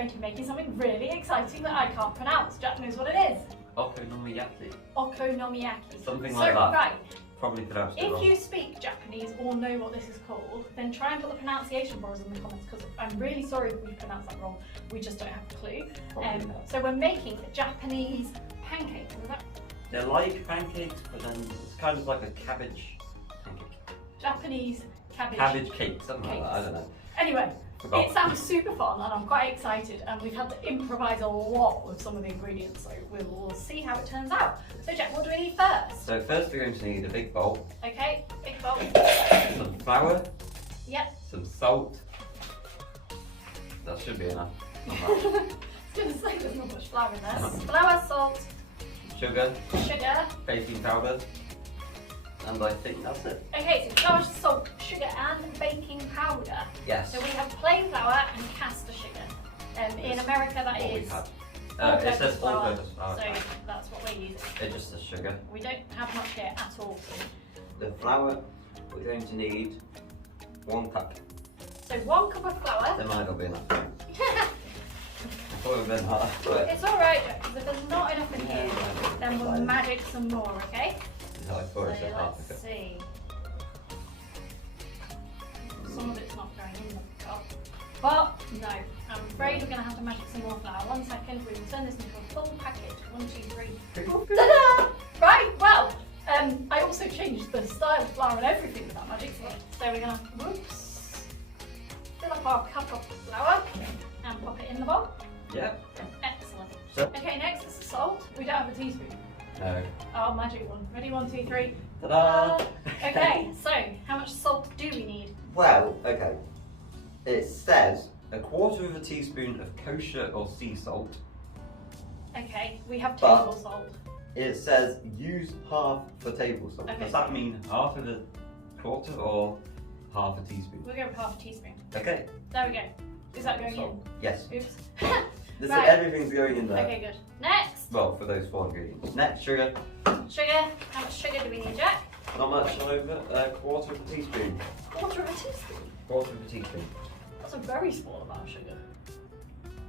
going to be making something really exciting that I can't pronounce. Jack knows what it is. Okonomiyaki. Okonomiyaki. Something like that. Right. Probably pronounced it wrong. If you speak Japanese or know what this is called, then try and put the pronunciation for us in the comments, because I'm really sorry if we pronounced that wrong. We just don't have a clue. So we're making Japanese pancakes. Is that? They're like pancakes, but then it's kind of like a cabbage pancake. Japanese cabbage. Cabbage cake, something like that. I don't know. Anyway, it sounds super fun and I'm quite excited, and we've had to improvise a lot with some of the ingredients, so we'll see how it turns out. So Jack, what do we need first? So first we're going to need a big bowl. Okay, big bowl. Some flour. Yep. Some salt. That should be enough. I was going to say there's not much flour in there. Flour, salt, sugar, baking powder, and I think that's it. Okay, so flour, salt, sugar and baking powder. Yes. So we have plain flour and caster sugar. In America that is it says all-purpose flour. So that's what we're using. It just says sugar. We don't have much here at all. The flour, we're going to need 1 cup. So 1 cup of flour. There might not be enough. I thought it would have been hard. It's alright, because if there's not enough in here, then we'll magic some more, okay? No, I thought it said half a cup. Let's see. Some of it's not going in the cup. But no, I'm afraid we're going to have to magic some more flour. 1 second, we will turn this into a full packet. 1, 2, 3. Ta-da! Right, well, I also changed the style of flour and everything with that magic. So we're going to, fill up our cup of flour and pop it in the bowl. Yeah. Excellent. So, okay, next is the salt. We don't have a teaspoon. No. Oh, magic one. Ready? 1, 2, 3. Ta-da! Okay, so how much salt do we need? Well, okay. It says 1/4 teaspoon of kosher or sea salt. Okay, we have But table salt. It says use half for table salt. Okay. Does that mean half of a quarter or half a teaspoon? We'll go with half a teaspoon. Okay. There we go. Is that going Salt. Yes. in? Oops. Right. Everything's going in there. Okay, good. Next. Well, for those 4 ingredients. Next, sugar. Sugar. How much sugar do we need, Jack? Not much, over 1/4 teaspoon. 1/4 teaspoon. 1/4 teaspoon. That's a very small amount of sugar.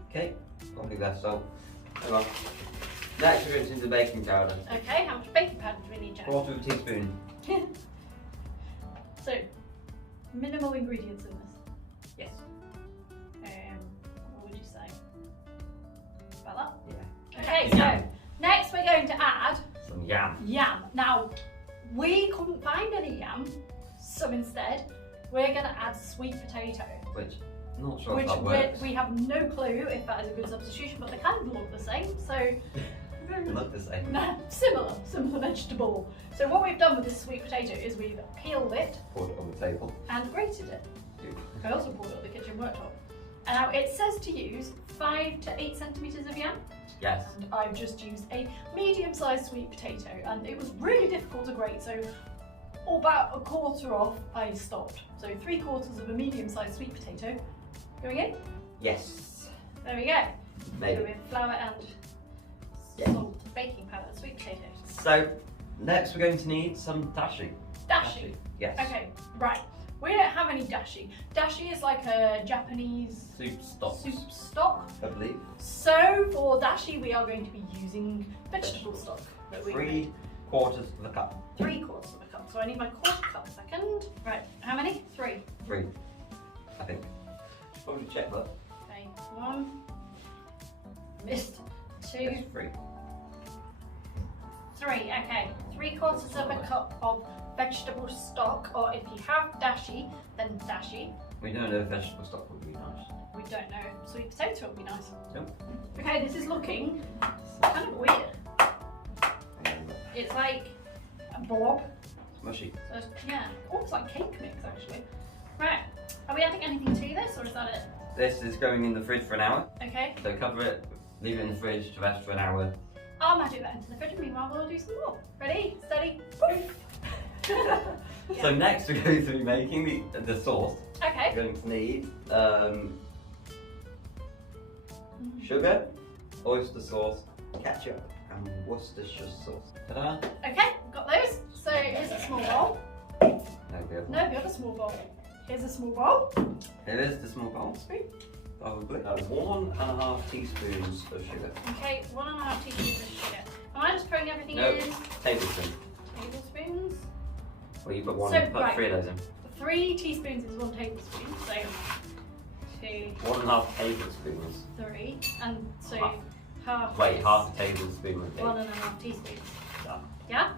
Okay, probably less salt. Hang on. Next, we're going to do the baking powder. Okay, how much baking powder do we need, Jack? 1/4 teaspoon. So, minimal ingredients in this. Yes. What would you say? About that? Yeah. Okay, Yam. so next we're going to add Some yam. Yam. Now, we couldn't find any yam, so instead we're going to add sweet potato. Which, I'm not sure if that works. We have no clue if that is a good substitution, but they kind of look the same, so... They look the same. No, similar vegetable. So what we've done with this sweet potato is we've peeled it. Poured it on the table. And grated it. I also poured it on the kitchen worktop. And now it says to use 5 to 8 centimetres of yam. Yes. And I've just used a medium-sized sweet potato, and it was really difficult to grate, so about 1/4 off I stopped. So 3/4 of a medium-sized sweet potato going in. Yes. There we go. Maybe. So with flour and salt, baking powder, sweet potato. So next we're going to need some dashi. Dashi. Yes. Okay, right. We don't have any dashi. Dashi is like a Japanese soup stock, I believe. So for dashi we are going to be using vegetable stock. That we 3/4 of a cup. 3/4 of a cup. So I need my 1/4 cup second. Right, how many? 3. 3, I think. Should probably check that. Okay, 1. Missed. 2. Yes, 3. 3. Okay, 3/4 of a cup of vegetable stock, or if you have dashi, then dashi. We don't know if vegetable stock would be nice. We don't know if sweet potato would be nice. Nope. Okay, this is looking kind of weird. It's like a blob. Mushy. So it's, yeah, almost like cake mix actually. Right, are we adding anything to this, or is that it? This is going in the fridge for an hour. Okay. So cover it, leave it in the fridge to rest for an hour. I'll magic that into the fridge, and meanwhile we'll do some more. Ready, steady, poof! Yeah. So next we're going to be making the sauce. Okay. We're going to need sugar, oyster sauce, ketchup, and Worcestershire sauce. Ta-da! Okay, got those. So here's a small bowl. No, No, the other small bowl. Here's a small bowl. Here is the small bowl. Spoon. Probably. 1.5 teaspoons of sugar. Okay, 1.5 teaspoons of sugar. Am I just putting everything No, in? tablespoon. Tablespoons? Well, you put one, So, put right. 3 of those in. 3 teaspoons is 1 tablespoon, so 2, 1.5 tablespoons. 3, and so Half. half. Wait, is half a tablespoon would be. 1.5 teaspoons. Yeah. Yeah?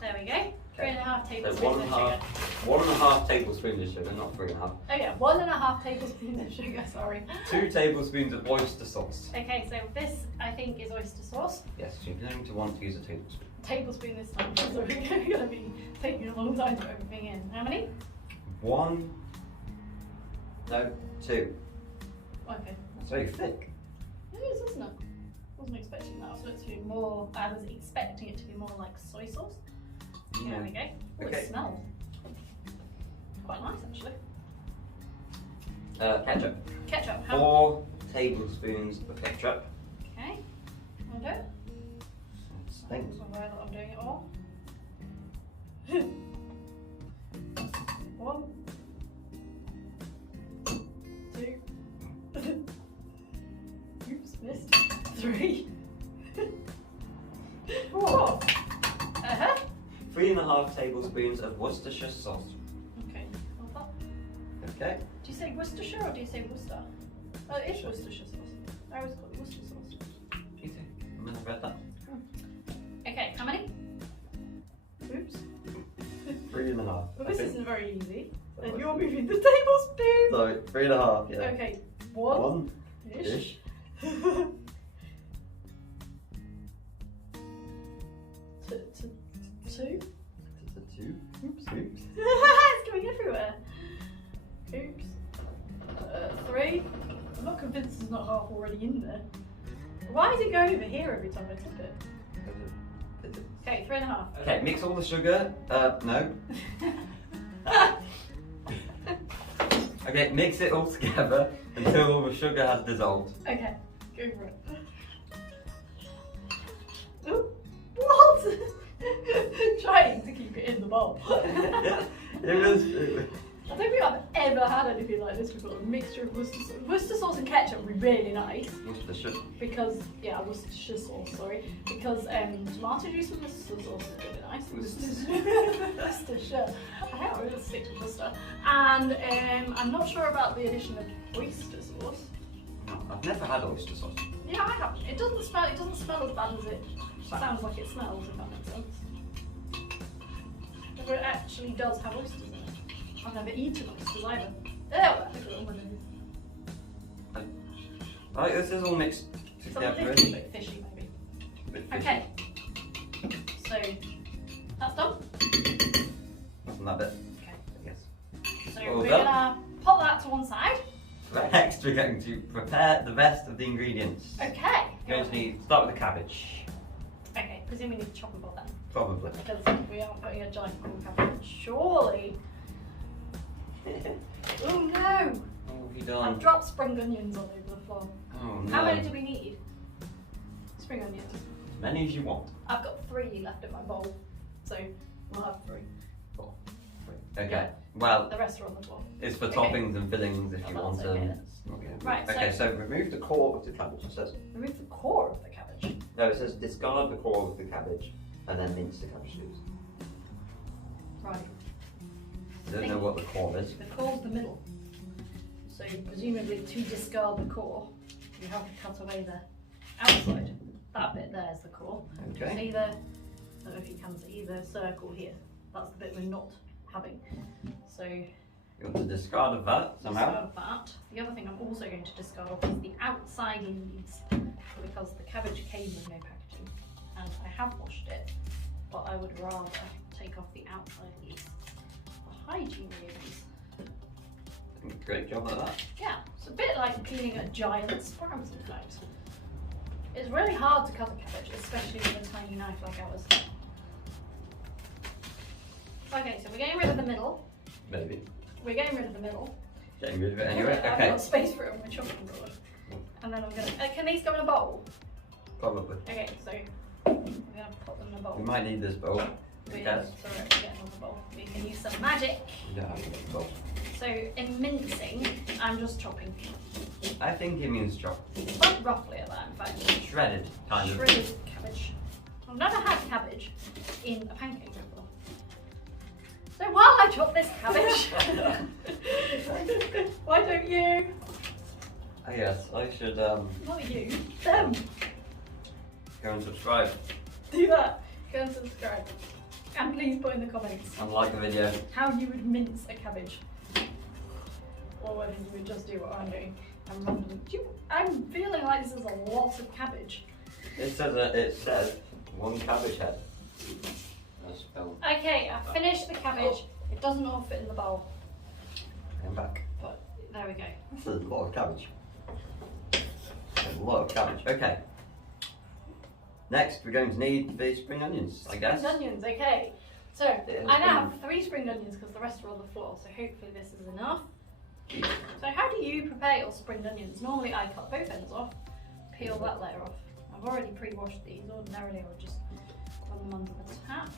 There we go. 3.5 So tablespoons of sugar. 1.5 tablespoons of sugar, not 3.5. Oh yeah, 1.5 tablespoons of sugar, sorry. 2 tablespoons of oyster sauce. Okay, so this I think is oyster sauce. Yes, you're going to want to use a tablespoon. Tablespoon this time, so we're going to be taking a long time to put everything in. How many? 1. No, 2. Okay. It's very thick. It is, isn't it? Wasn't expecting that. So it's to be more. I was expecting it to be more like soy sauce. Yeah. There we go. Oh, Okay. it smells quite nice actually. Ketchup. Ketchup. How? 4 tablespoons of ketchup. Okay. I'll do it. Thanks. I'm aware that I'm doing it all. 1, 2. Oops, missed. 3. 4. 3.5 tablespoons of Worcestershire sauce. Okay. What's that? Okay. Do you say Worcestershire or do you say Worcester? Oh, it's Worcestershire sauce. I always call it Worcester sauce. Do you think? I might have read that. Okay, how many? Oops. 3.5. Well, this I isn't very easy. think. And you're moving the tablespoon. So 3.5, yeah. Okay, 1 ish. Ish. 2. 2. Oops. Oops. It's going everywhere. Oops. 3. I'm not convinced there's not half already in there. Why does it go over here every time I tip it? Okay, 3.5. Okay, mix all the sugar. No. Okay, mix it all together until all the sugar has dissolved. Okay, go for it. Ooh, what? Trying to keep it in the bowl. It was. I don't think I've ever had anything like this before. A mixture of Worcester sauce and ketchup would be really nice. Worcestershire. Because, yeah, Worcestershire sauce, sorry. Because tomato juice and Worcester sauce is really nice. Worcestershire. I think I'm going to stick to Worcester. And I'm not sure about the addition of oyster sauce. No, I've never had oyster sauce. Yeah, I haven't. It doesn't smell as bad as it sounds like it smells, if that makes sense. But it actually does have oysters in it. I've never eaten oysters either. There, I got it on my nose. Right, this is all mixed It's a together. little bit fishy, maybe. A bit fishy. Okay. So that's done. From that bit. Okay. Yes. So All we're done. gonna pop that to one side. Next, we're going to prepare the rest of the ingredients. Okay. We're going to need start with the cabbage. Okay. Presume we need to chop them both then, Probably. because we aren't putting a giant corn cabbage. Surely. Oh no! What have you I've done? dropped spring onions all over the floor. Oh no. How many do we need? Spring onions. As many as you want. I've got 3 left in my bowl, so we'll have 3. 4, 3. Okay. Yeah. Well, The rest are on the floor. it's for Okay. toppings and fillings if Oh, you that's want okay them. then. It's not good. Right, Okay, so remove the core of the cabbage. It says. Remove the core of the cabbage. No, it says discard the core of the cabbage and then mince the cabbage leaves. Right. I don't know what the core is. The core's the middle. So presumably to discard the core, you have to cut away the outside. That bit there is the core. Okay. See the, I don't know if you can see the circle here. That's the bit we're not having. So You want to discard of that somehow? discard that. The other thing I'm also going to discard off is the outside leaves, because the cabbage came with no packaging and I have washed it, but I would rather take off the outside leaves for hygiene reasons. Great job at that. Yeah, it's a bit like cleaning a giant sprout in fact. It's really hard to cut a cabbage, especially with a tiny knife like ours. Okay, so we're getting rid of the middle. Maybe. We're getting rid of the middle. Getting rid of it anyway. I've Okay. got space for it on my chopping board. And then I'm gonna, can these go in a bowl? Probably. Okay, so we're gonna put them in a bowl. We might need this bowl. We Yes. so we're getting another bowl. We can use some magic. You don't have to get the bowl. So in mincing, I'm just chopping. I think it means chop. Well, roughly at that, in fact. Shredded, kind of. Shredded cabbage. I've never had cabbage in a pancake before. So while I chop this cabbage, why don't you? Oh yes, I should Not you, them. go and subscribe Do that. Go and subscribe. And please put in the comments and like the video. how you would mince a cabbage. Or whether you would just do what I'm doing. I'm feeling like this is a lot of cabbage. It says 1 cabbage head. That's spelled. Okay, I finished the cabbage. It doesn't all fit in the bowl. Come back. But there we go. That's a lot of cabbage. That's a lot of cabbage. Okay. Next, we're going to need the spring onions, I guess. Spring onions, okay. So Yeah, I now have 3 spring onions because the rest are on the floor. So hopefully this is enough. So how do you prepare your spring onions? Normally I cut both ends off, peel that layer off. I've already pre-washed these. Ordinarily I would just run them under the tap.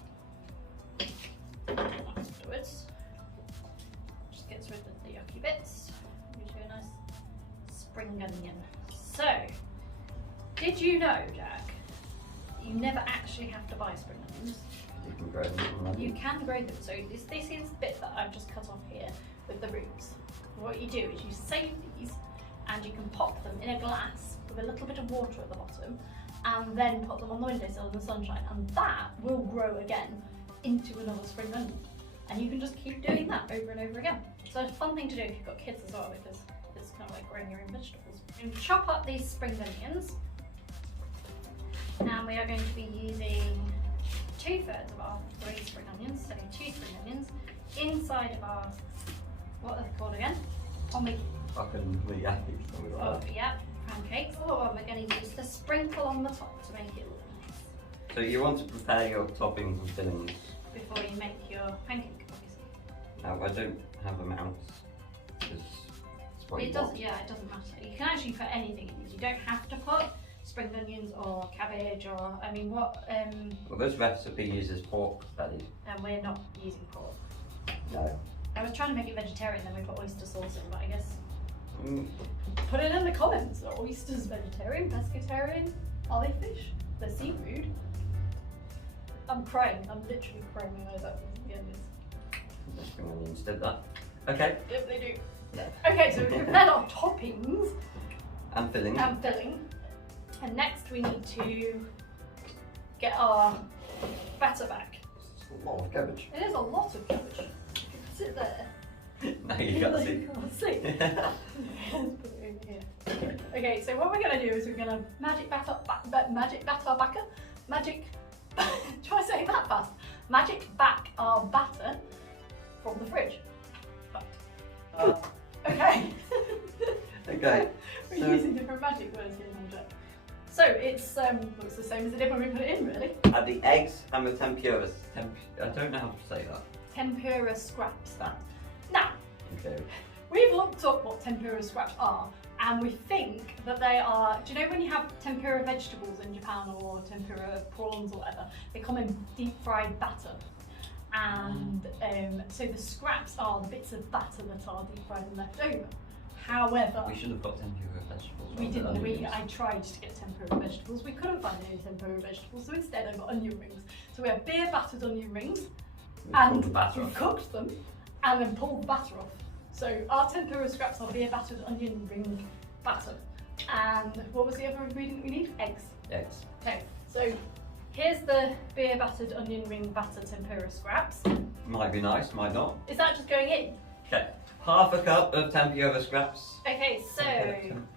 Afterwards, just gets rid of the yucky bits. Gives you a nice spring onion. So, did you know, Jack, you never actually have to buy spring onions? You can grow them. You can grow them. So this is the bit that I've just cut off here with the roots. What you do is you save these and you can pop them in a glass with a little bit of water at the bottom and then put them on the windowsill in the sunshine, and that will grow again into another spring onion. And you can just keep doing that over and over again. So it's a fun thing to do if you've got kids as well, because it's kind of like growing your own vegetables. And chop up these spring onions. Now we are going to be using 2/3 of our 3 spring onions, so 2 spring onions inside of our, what are they called again? Okonomiyaki. Oh, yeah, pancakes. Oh, and we're going to use the sprinkle on the top to make it look nice. So you want to prepare your toppings and fillings. Before you make your pancake, obviously. Now I don't have amounts because it's what It you doesn't, want. yeah, it doesn't matter. You can actually put anything in these. You don't have to put spring onions or cabbage or, I mean, what, Well, this recipe uses pork belly. and we're not using pork. No. I was trying to make it vegetarian, then we put oyster sauce in, but I guess Mm. put it in the comments. Are oysters vegetarian, pescatarian? Are they fish? They're seafood. I'm crying. I'm literally crying when I was at the end of this. The spring onions did that. Okay. Yep, they do. Yeah. Okay, so we've prepared our toppings And filling. and filling. And next we need to get our batter back. It's a lot of cabbage. It is a lot of cabbage. You can sit there. Now you can't see. You can't see. Let's put it over here. Okay, so what we're going to do is we're going to magic batter try saying that fast. Magic back our batter from the fridge. Okay. Okay. We're So- using different magic words here, Jack. So it's looks the same as it did when we put it in, really. Add the eggs and the tempura. I don't know how to say that. Tempura scraps. Now, Okay. we've looked up what tempura scraps are, and we think that they are, do you know when you have tempura vegetables in Japan or tempura prawns or whatever, they come in deep fried batter. And so the scraps are the bits of batter that are deep fried and left over. However, We should have got tempura vegetables. we rather than didn't. onions. I tried to get tempura vegetables. We couldn't find any tempura vegetables, so instead I got onion rings. So we have beer battered onion rings, We and pulled the batter we off. cooked them, and then pulled the batter off. So our tempura scraps are beer battered onion ring batter. And what was the other ingredient we need? Eggs. Eggs. Okay, so here's the beer battered onion ring batter tempura scraps. Might be nice, might not. Is that just going in? Okay. Half a cup of tempura scraps. Okay, so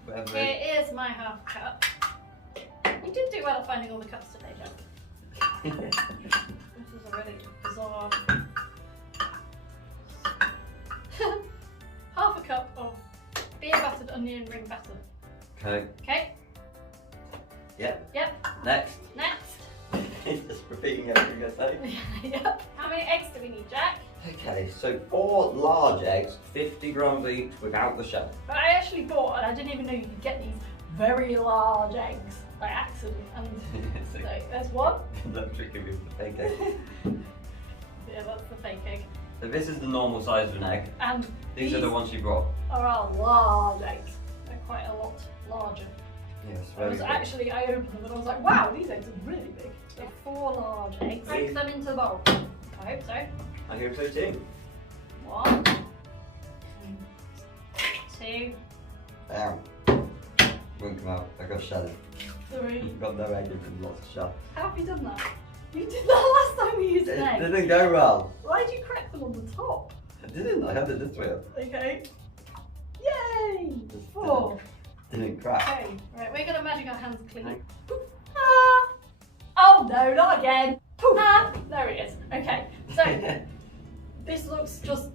Whatever it here is my half cup. You did do well at finding all the cups today, Jack. is. This is a really bizarre. Half a cup of beer battered onion ring batter. Okay. Okay? Yep. Yep. Next. Next. Just repeating everything I say. Yep. How many eggs do we need, Jack? Okay, so 4 large eggs, 50 grams each without the shell. But I actually bought, and I didn't even know you could get these very large eggs by accident. And so there's one. That's tricky with the pancake. Yeah, that's the fake egg. So this is the normal size of an egg. And These are the ones you brought. Are our large eggs. They're quite a lot larger. Yes, I opened them and I was like, wow, these eggs are really big. They're 4 large eggs. Break them into the bowl. I hope so. I hope so too. 1, 2. Ow. Won't come out. I got shelled. 3. Got no egg and lots of shell. How have you done that? You did that last time you used an egg. It didn't go well. Why did you crack them on the top? I didn't. I had it this way up. Okay. Yay! 4. Didn't crack. Okay. Right, we're going to magic our hands clean. Ah. Oh no, not again. Ah. There it is. Okay. So, this looks just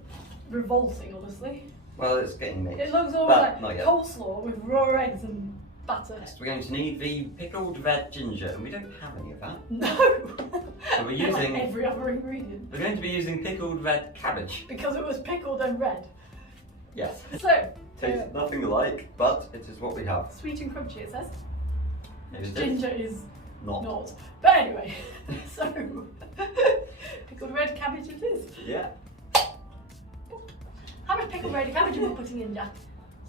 revolting, honestly. Well, it's getting mixed. It looks almost But not like yet. coleslaw with raw eggs and batter. We're going to need the pickled red ginger, and we don't have any of that. No! So we're using. Like every other ingredient. We're going to be using pickled red cabbage. Because it was pickled and red. Yes. So, Tastes nothing alike, but it is what we have. sweet and crunchy it says. It is Ginger is not. not. But anyway, so pickled red cabbage it is. Yeah. How much pickled red cabbage are we putting in, Jack?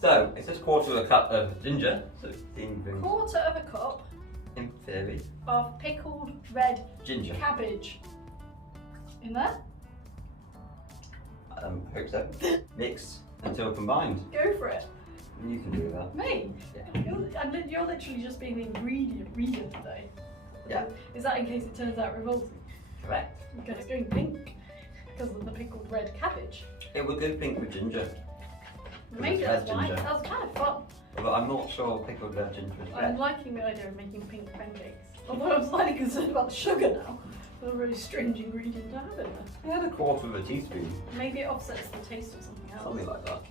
So it says 1/4 cup of ginger. So 1/4 of a cup in theory. of pickled red Ginger. cabbage. In there? I hope so. Mix until combined. Go for it. You can do that. Me? Yeah. You're literally just being the ingredient reader today. Yeah. Is that in case it turns out revolting? Correct. Because it's going pink because of the pickled red cabbage. It would go pink with ginger. Maybe it's that's red why. ginger. That's kind of fun. But I'm not sure pickled red ginger is I'm red. liking the idea of making pink pancakes. Although I'm slightly concerned about the sugar now. It's a really strange ingredient to have in there. I had 1/4 teaspoon. Maybe it offsets the taste of something else. Something like that.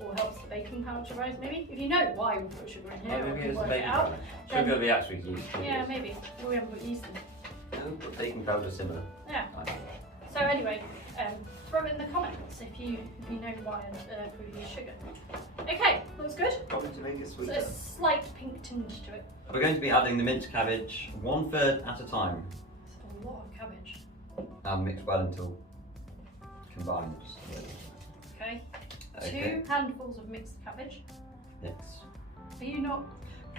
Or helps the baking powder to rise, maybe? If you know why we put sugar in here, Oh, or maybe can it's work it baking out. powder. then- Sugar we actually use. Yeah, maybe. We haven't put yeast in. No, but baking powder is similar. Yeah. So anyway, throw in the comments if you know why we use sugar. Okay, looks good. Probably to make it So sweeter. a slight pink tinge to it. We're going to be adding the minced cabbage 1/3 at a time It's a lot of cabbage. and mix well until combined. Okay. Okay. 2 handfuls of mixed cabbage. Mix. Are you not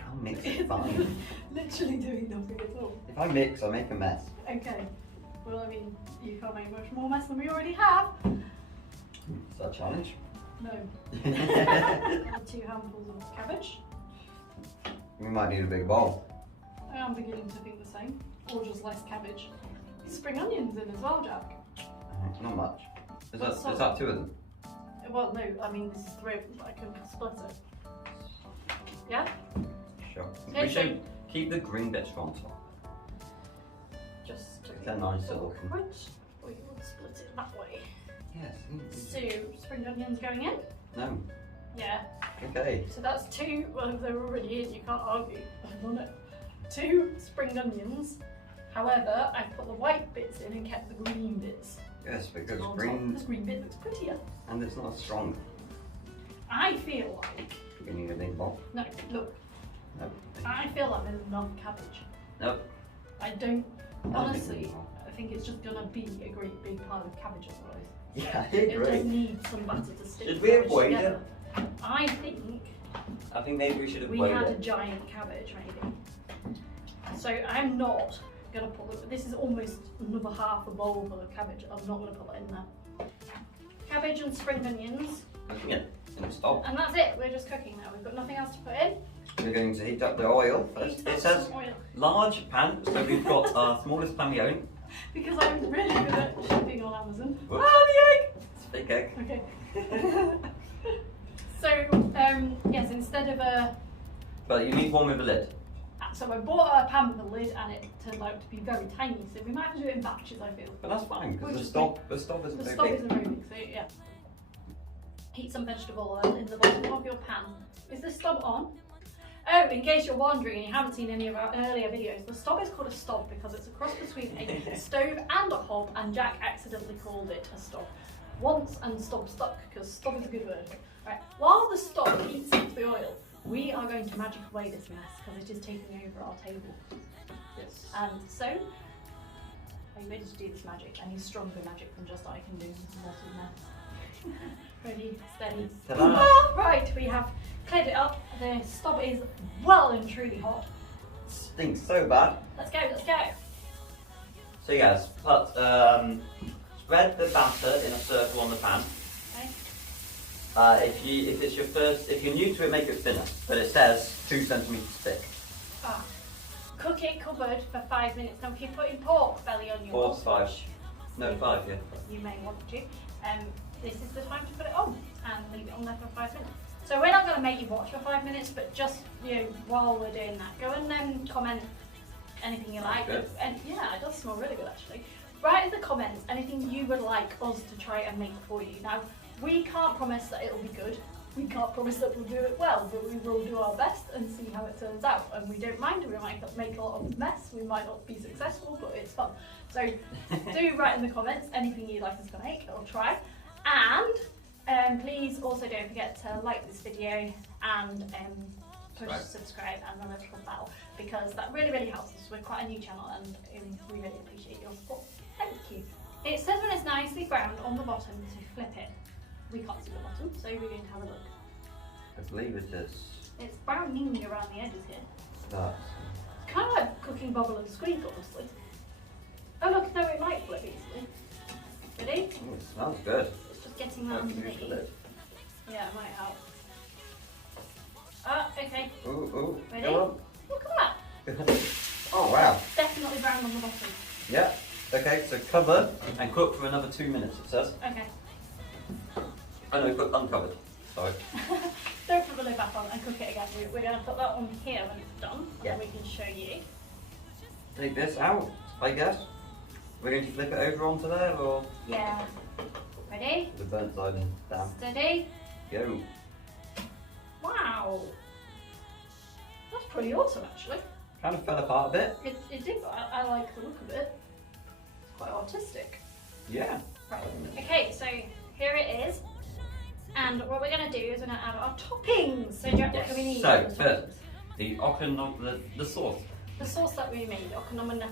I'll mix it fine. literally doing nothing at all? If I mix, I make a mess. Okay. Well, I mean, you can't make much more mess than we already have. Is that a challenge? No. 2 handfuls of cabbage. We might need a big bowl. I'm beginning to think the same. Or just less cabbage. Spring onions in as well, Jack. Not much. Is What's that 2 of them? Well, no, I mean, this is 3 of them, but I can split it. Yeah? Sure. Okay, We so- should keep the green bits on top. Just They're nicer looking. Right. We will split it that way. Yes. So, spring onions going in? No. Yeah. Okay. So that's 2, well, if they're already in, you can't argue on it. 2 spring onions. However, I've put the white bits in and kept the green bits Yes, because on top. green This green bit looks prettier. and it's not strong. I feel like, We need a big bowl. no, look, No. I feel like there's enough cabbage. Nope. I don't, Not a big honestly, bowl. I think it's just gonna be a great big pile of cabbage otherwise. Yeah, I It don't agree. need some batter to stick Should the we cabbage avoid together. I think I think maybe we should we avoid had a it. giant cabbage maybe. So I'm not gonna put this is almost another half a bowl full of cabbage. I'm not gonna put that in there. Cabbage and spring onions. Yeah, and stop. And that's it, we're just cooking now. We've got nothing else to put in. We're going to heat up the oil first. Heat up It says some oil. large pan, so we've got our smallest pan we own. Because I'm really good at shipping on Amazon. Whoops. Ah, the egg! It's a big egg. Okay. So, yes, instead of a... But you need one with a lid. So I bought a pan with a lid and it turned out to be very tiny, so we might have to do it in batches, I feel. But that's fine, because We'll the just stop isn't The very stove big. isn't very big, so yeah. Heat some vegetable oil in the bottom of your pan. Is the stove on? Oh, in case you're wondering and you haven't seen any of our earlier videos, the stove is called a stove because it's a cross between a stove and a hob, and Jack accidentally called it a stove once and stove stuck, because stove is a good word. Right, while the stove heats up the oil, we are going to magic away this mess because it is taking over our table. Yes. And so, are Are you ready to do this magic? I need stronger magic than just I can do. This is mess. Ready, steady. Ta-da! Right, we have cleared it up. The stub is well and truly hot. Stinks so bad. Let's go, let's go. So yes, put spread the batter in a circle on the pan. Okay. If you're new to it, make it thinner. But it says 2 centimeters thick. Ah. Cook it covered for 5 minutes. Now, if you're putting pork belly on yours, 4 to 5. No, 5, yeah. you may want to. This is the time to put it on and leave it on there for 5 minutes. So we're not going to make you watch for 5 minutes, but just while we're doing that, go and comment anything you like. Good. And yeah, it does smell really good actually. Write in the comments anything you would like us to try and make for you. Now, we can't promise that it'll be good. We can't promise that we'll do it well, but we will do our best and see how it turns out. And we don't mind. We might make a lot of mess. We might not be successful, but it's fun. So do write in the comments anything you'd like us to make or try. And please also don't forget to like this video and push subscribe and the little bell, because that really, really helps us. We're quite a new channel and we really appreciate your support. Thank you. It says when it's nicely browned on the bottom to flip it. We can't see the bottom, so we're going to have a look. I believe it is. It's browning around the edges here. That's It's kind of like cooking bubble and squeak, honestly. Oh look, no, it might flip easily. Ready? Ooh, it smells good. It's just getting that underneath. Yeah, it might help. Ah, okay. Ooh, ooh. Ready? Go Look at that. on. Oh wow. Definitely brown on the bottom. Yeah. Okay, so cover and cook for another 2 minutes, it says. Okay. Oh no, cook uncovered. Sorry. Don't put the lid back on and cook it again. We're going to put that on here when it's done, Yeah. and we can show you. Take this out, I guess. We're going to flip it over onto there, or Yeah. Ready? the burnt side and down. Steady. Go. Wow. That's pretty awesome, actually. Kind of fell apart a bit. It did, but I like the look of it. It's quite artistic. Yeah. Right. Okay, so here it is. And what we're going to do is we're going to add our toppings. So, Jack, what do we need? So for the first, toppings? the sauce. The sauce that we made, Okonomiyaki.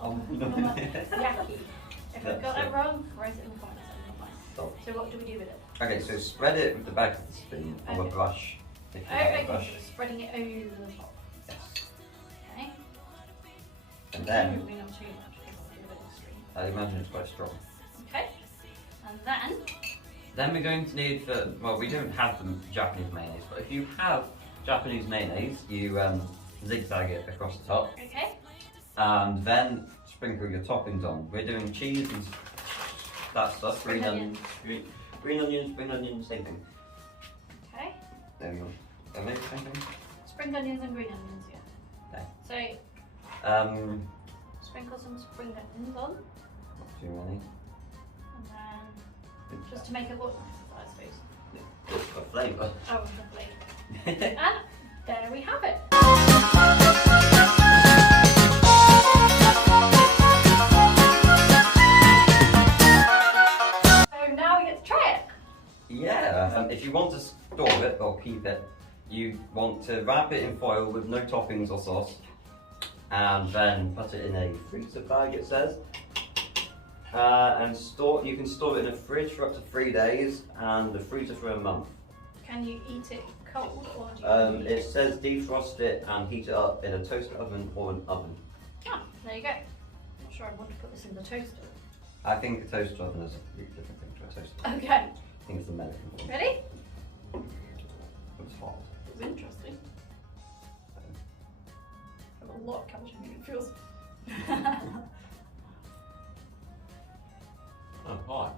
Okonomiyaki. If I've got it wrong, write it in the comments. Stop. So what do we do with it? Okay, so spread it with the back of the spoon or a Okay. brush. If you Oh, have a okay, brush. so spreading it over the top. Yes. Okay. And then, Maybe not too much, because I'll do a bit extreme. I imagine it's quite strong. Okay. And then, Then we're going to need, well, we don't have the Japanese mayonnaise, but if you have Japanese mayonnaise, you zigzag it across the top, okay. and then sprinkle your toppings on. We're doing cheese and that stuff. Spring onions. Green onions, spring onions, same thing. Okay. There we go. That make the same thing? Spring onions and green onions, yeah. Okay. So, sprinkle some spring onions on, Not too many. and then, just to make it look nice, I suppose. Just for flavour. Oh, lovely. And there we have it. So now we get to try it. Yeah, if you want to store it or keep it, you want to wrap it in foil with no toppings or sauce, and then put it in a freezer bag, it says. And you can store it in a fridge for up to 3 days and the freezer for a month. Can you eat it cold or do you It says defrost it and heat it up in a toaster oven or an oven. Ah, there you go. Not sure I want to put this in the toaster. I think a toaster oven is a completely different thing to a toaster. Okay, I think it's the American one. ready? It's hot. It's interesting. I have a lot of cabbage in it feels. Oh, hot.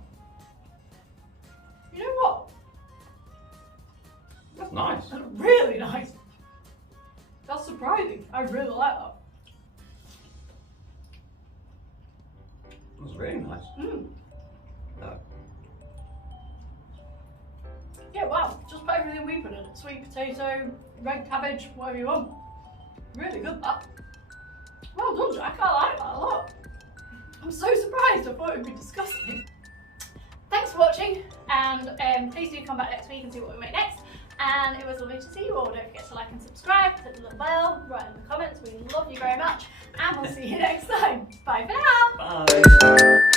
You know what? That's nice. That's really nice. That's surprising. I really like that. That's really nice. Mm. No. Yeah, wow. Just put everything we put in it. Sweet potato, red cabbage, whatever you want. Really good, that. Well done, Jack. I like that a lot. I'm so surprised. I thought it would be disgusting. Thanks for watching, and please do come back next week and see what we make next. And it was lovely to see you all. Don't forget to like and subscribe, click the little bell, write in the comments. We love you very much. And we'll see you next time. Bye for now. Bye.